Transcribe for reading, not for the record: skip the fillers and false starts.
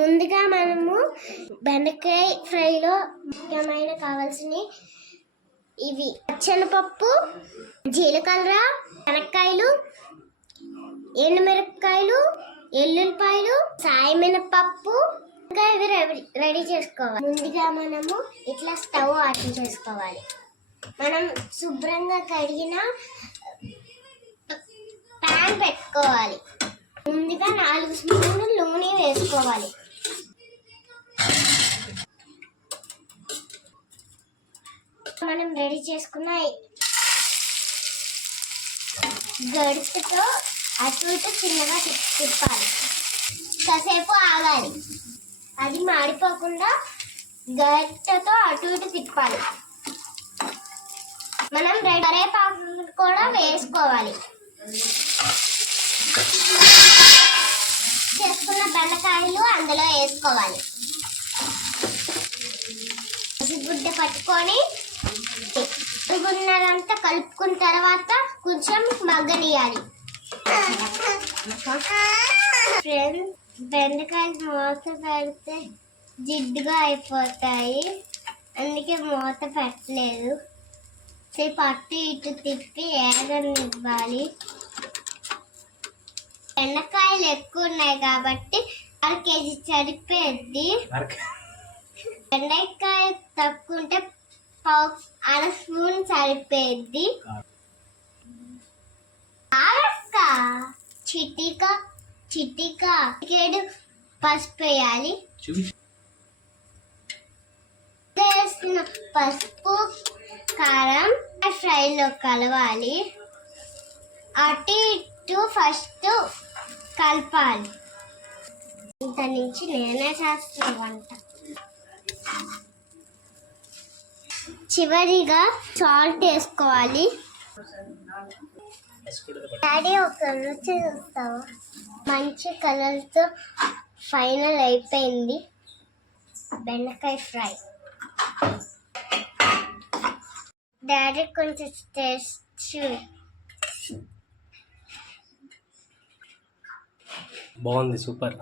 ముందుగా మనము బెండకాయ ఫ్రైలో ముఖ్యమైన కావాల్సిన ఇవి శనగపప్పు, జీలకర్ర, శనక్కాయలు, ఎండుమిరపకాయలు, ఎల్లుల్లిపాయలు, సాయమినపప్పు. ఇంకా ఇవి రెడీ చేసుకోవాలి. ముందుగా మనము ఇట్లా స్టవ్ ఆన్ చేసుకోవాలి. మనం శుభ్రంగా కడిగిన ప్యాన్ పెట్టుకోవాలి. ముందుగా 4 స్పూన్లు నూనె వేసుకోవాలి. మనం రెడీ చేసుకున్న గరిటెతో అటు ఇటు చిన్నగా తిప్పాలి. కాసేపు ఆగాలి. అది మాడిపోకుండా గరిటెతో అటు ఇటు తిప్పాలి. మనం కరివేపాకు కూడా వేసుకోవాలి. చేసుకున్న బెండకాయలు అందులో వేసుకోవాలి. గుడ్డ పట్టుకొని ఉన్నదంతా కలుపుకున్న తర్వాత కొంచెం మగ్గనియాలి. బెండకాయలు మూత పెడితే జిడ్డుగా అయిపోతాయి, అందుకే మూత పెట్టలేదు. సేపు అటు ఇటు తిప్పి ఏగనివ్వాలి. బెండకాయలు ఎక్కువ ఉన్నాయి కాబట్టి 1 కేజీ సరిపోద్ది. బెండకాయ తక్కువ ఉంటే 1/2 స్పూన్ సరిపోద్ది. చిటికేడు పసుపు వేయాలి. వేసిన పసుపు కారం ఫ్రైలో కలవాలి. అటు ఇటు ఫస్ట్ కలపాలి. ఇంత నుంచి నేనే చేస్తున్న వంట. చివరిగా సాల్ట్ వేసుకోవాలి. డాడీ ఒక రుచి చూస్తావా? మంచి కలర్తో ఫైనల్ అయిపోయింది బెండకాయ ఫ్రై. డాడీ కొంచెం టేస్ట్ బాగుంది, సూపర్.